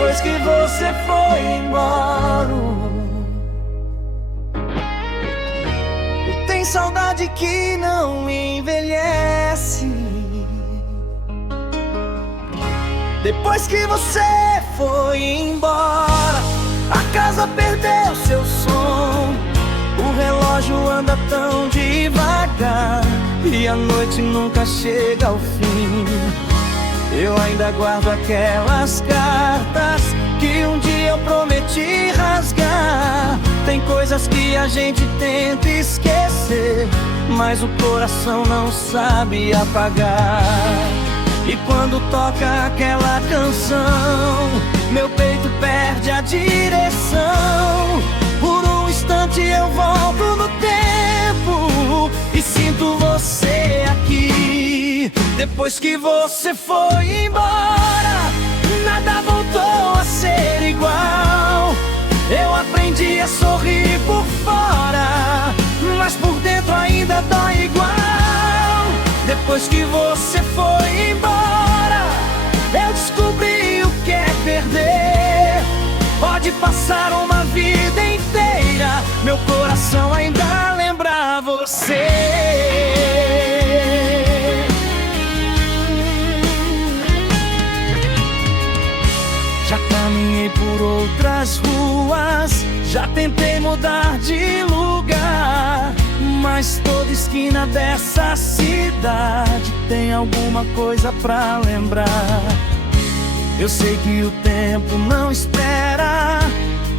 depois que você foi embora. Eu tenho saudade que não envelhece. Depois que você foi embora, a casa perdeu seu som, o relógio anda tão devagar e a noite nunca chega ao fim. Eu ainda guardo aquelas cartas que um dia eu prometi rasgar. Tem coisas que a gente tenta esquecer, mas o coração não sabe apagar. E quando toca aquela canção, meu peito perde a direção. Por um instante eu volto no tempo e sinto você aqui. Depois que você foi embora, nada voltou a ser igual. Eu aprendi a sorrir por fora, mas por dentro ainda dói igual. Depois que você foi embora, eu descobri o que é perder. Pode passar uma vida inteira, meu coração ainda lembra você. Já caminhei por outras ruas, já tentei mudar de lugar, mas toda esquina dessa cidade tem alguma coisa pra lembrar. Eu sei que o tempo não espera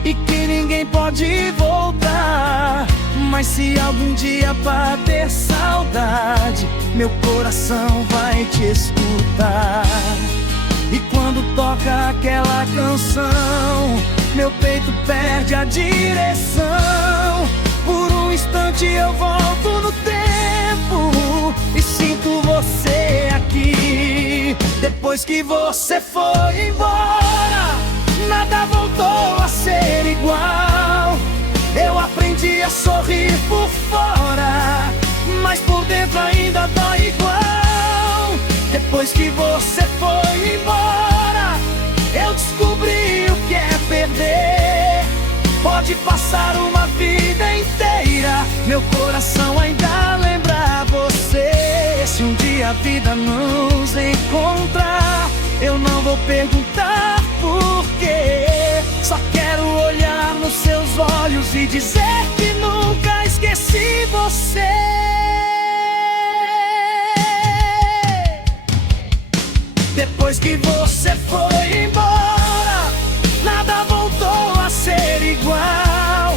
e que ninguém pode voltar, mas se algum dia bater saudade, meu coração vai te escutar. E quando toca aquela canção, meu peito perde a direção. Por um instante eu volto no tempo e sinto você aqui. Depois que você foi embora, nada voltou a ser igual. Eu aprendi a sorrir por fora, mas por dentro ainda dói igual. Depois que você foi embora, eu descobri o que é perder. Pode passar uma vida inteira, meu coração ainda lembra você. Se um dia a vida nos encontrar, eu não vou perguntar por quê. Só quero olhar nos seus olhos e dizer que nunca esqueci você. Depois que você foi embora, nada voltou a ser igual.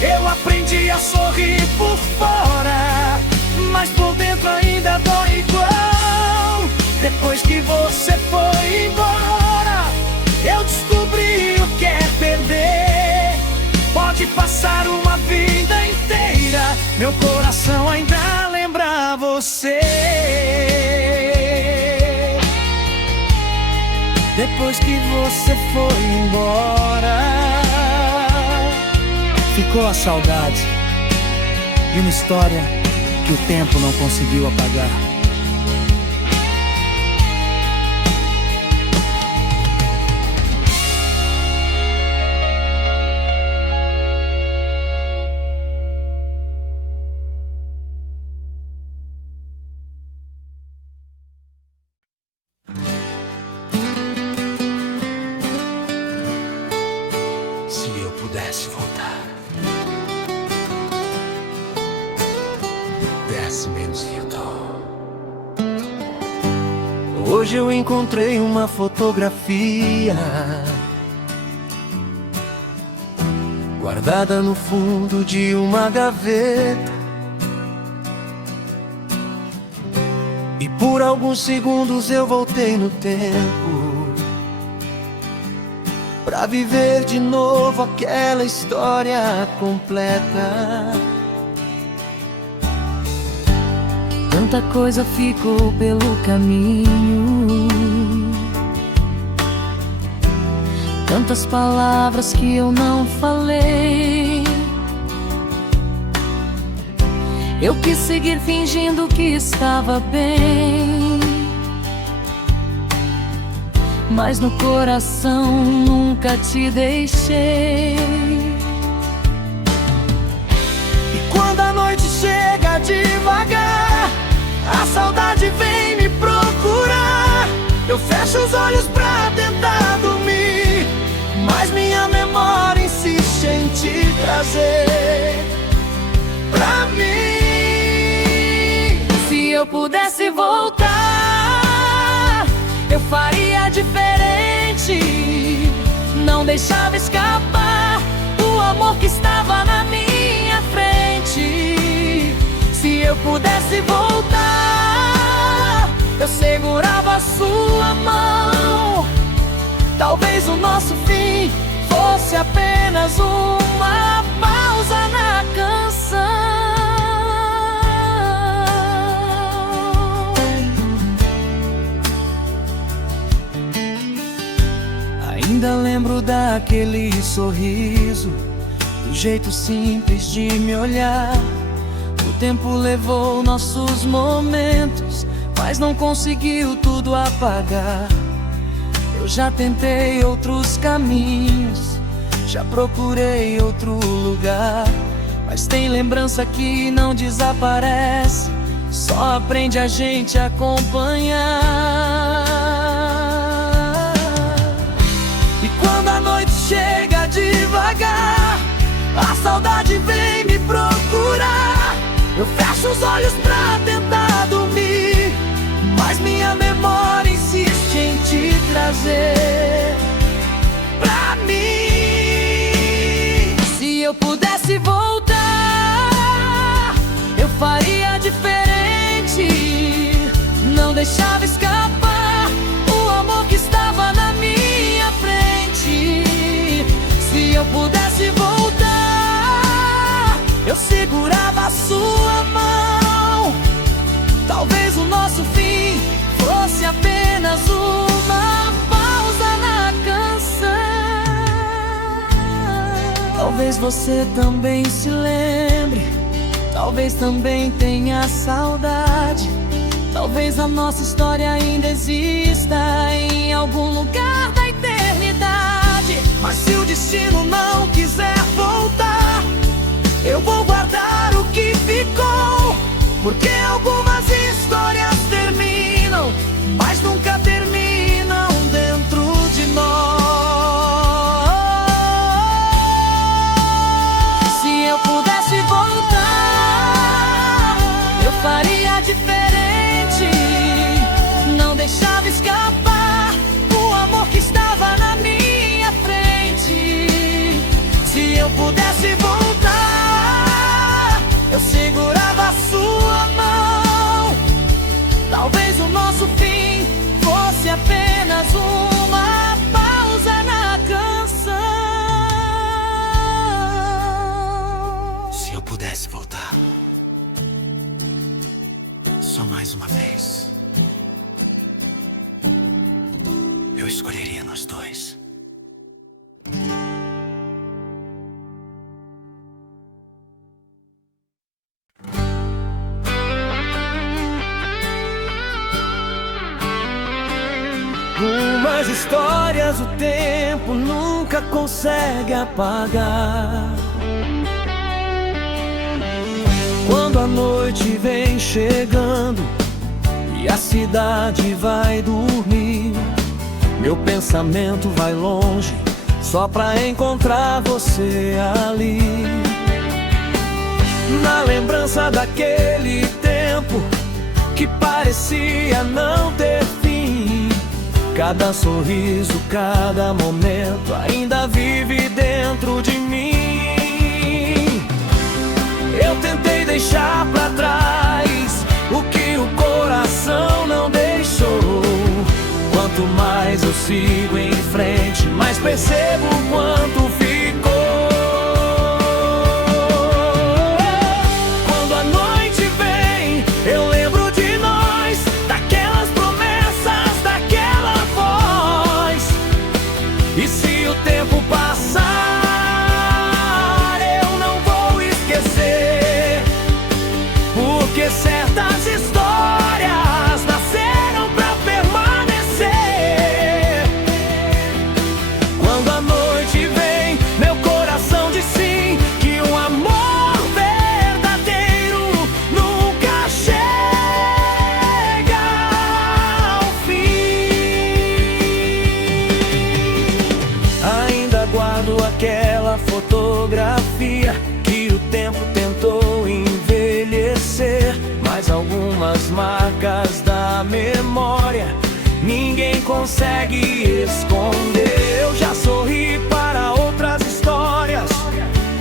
Eu aprendi a sorrir por fora, mas por dentro ainda dói igual. Depois que você foi embora, eu descobri o que é perder. Pode passar uma vida inteira, meu coração ainda lembra você. Depois que você foi embora, ficou a saudade e uma história que o tempo não conseguiu apagar. Se eu pudesse voltar, desse menos Hilton. Hoje eu encontrei uma fotografia guardada no fundo de uma gaveta, e por alguns segundos eu voltei no tempo pra viver de novo aquela história completa. Tanta coisa ficou pelo caminho, tantas palavras que eu não falei. Eu quis seguir fingindo que estava bem, mas no coração nunca te deixei. E quando a noite chega devagar, a saudade vem me procurar. Eu fecho os olhos pra tentar dormir, mas minha memória insiste em te trazer pra mim. Se eu pudesse voltar, eu faria diferente. Não deixava escapar o amor que estava na minha frente. Se eu pudesse voltar, eu segurava a sua mão. Talvez o nosso fim fosse apenas uma pausa na canção. Ainda lembro daquele sorriso, do jeito simples de me olhar. O tempo levou nossos momentos, mas não conseguiu tudo apagar. Eu já tentei outros caminhos, já procurei outro lugar, mas tem lembrança que não desaparece, só aprende a gente a acompanhar. E quando a noite chega devagar, a saudade vem me procurar. Eu fecho os olhos pra tentar dormir, mas minha memória insiste em te trazer pra mim. Se eu pudesse voltar, eu faria diferente. Não deixava escapar o amor que estava na minha frente. Se eu pudesse voltar, eu segurava a sua mão. Talvez o nosso fim fosse apenas uma pausa na canção. Talvez você também se lembre, talvez também tenha saudade. Talvez a nossa história ainda exista em algum lugar da eternidade. Mas se o destino não quiser voltar, eu vou guardar o que ficou, porque algumas histórias terminam, mas nunca terminam dentro de nós. Se eu pudesse voltar, eu faria diferente. Não deixava escapar o amor que estava na minha frente. Se eu pudesse voltar, eu segurava a sua mão. Talvez o nosso fim fosse apenas uma pausa na canção. Se eu pudesse voltar, só mais uma vez, eu escolheria nós dois. Umas histórias o tempo nunca consegue apagar. Quando a noite vem chegando e a cidade vai dormir, meu pensamento vai longe só pra encontrar você ali. Na lembrança daquele tempo que parecia não ter fim, cada sorriso, cada momento ainda vive dentro de mim. Eu tentei deixar pra trás o que o coração não deixou. Quanto mais eu sigo em frente, mais percebo o quanto ficou. Quando a noite vem, eu lembro de nós, daquelas promessas, daquela voz. E se o tempo passar, eu não vou esquecer, porque certas histórias nasceram pra permanecer. mas algumas marcas da memória ninguém consegue esconder. Eu já sorri para outras histórias,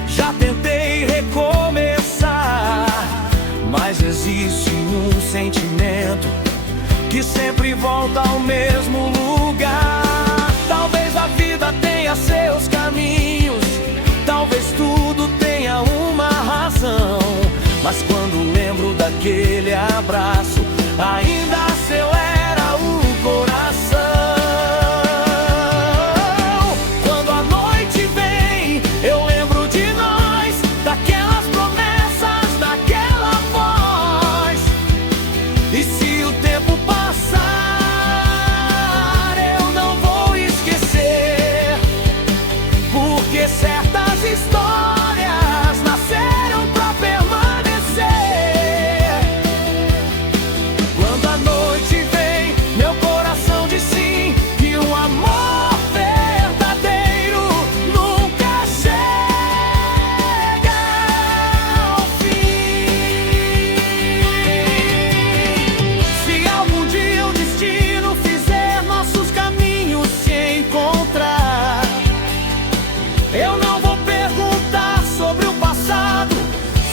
já tentei recomeçar, mas existe um sentimento que sempre volta ao mesmo lugar. Talvez a vida tenha seus caminhos, talvez tudo tenha uma razão, mas quando lembro daquele abraço, ainda acelera o coração. Quando a noite vem, eu lembro de nós, daquelas promessas, daquela voz. E se o tempo passar, eu não vou esquecer, porque certas histórias nasceram pra permanecer. Quando a noite vem, meu coração diz sim, que um amor verdadeiro nunca chega ao fim. Se algum dia o destino fizer nossos caminhos se encontrar, eu não vou perguntar sobre o passado,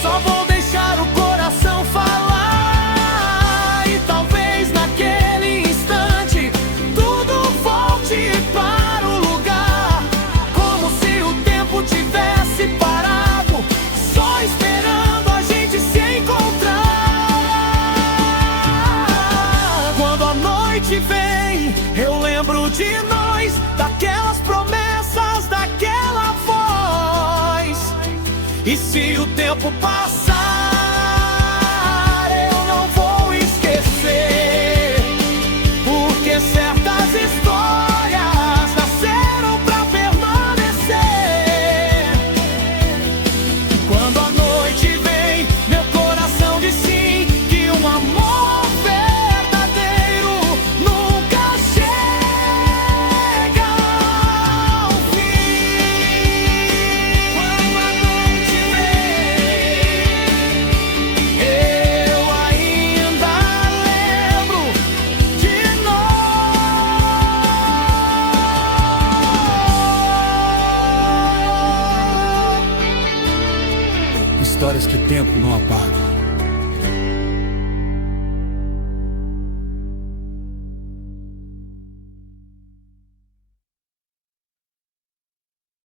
só vou deixar o coração falar. E talvez naquele instante tudo volte para o lugar, como se o tempo tivesse parado, só esperando a gente se encontrar. Quando a noite vem, eu lembro de nós, daquelas promessas, daquela voz. E se o tempo passar, eu não vou esquecer, porque certas histórias nasceram pra permanecer. Quando a noite vem, meu coração diz sim, que um amor verdadeiro nunca chega ao fim. Quando a noite vem, eu ainda lembro de nós. Histórias que o tempo não apaga.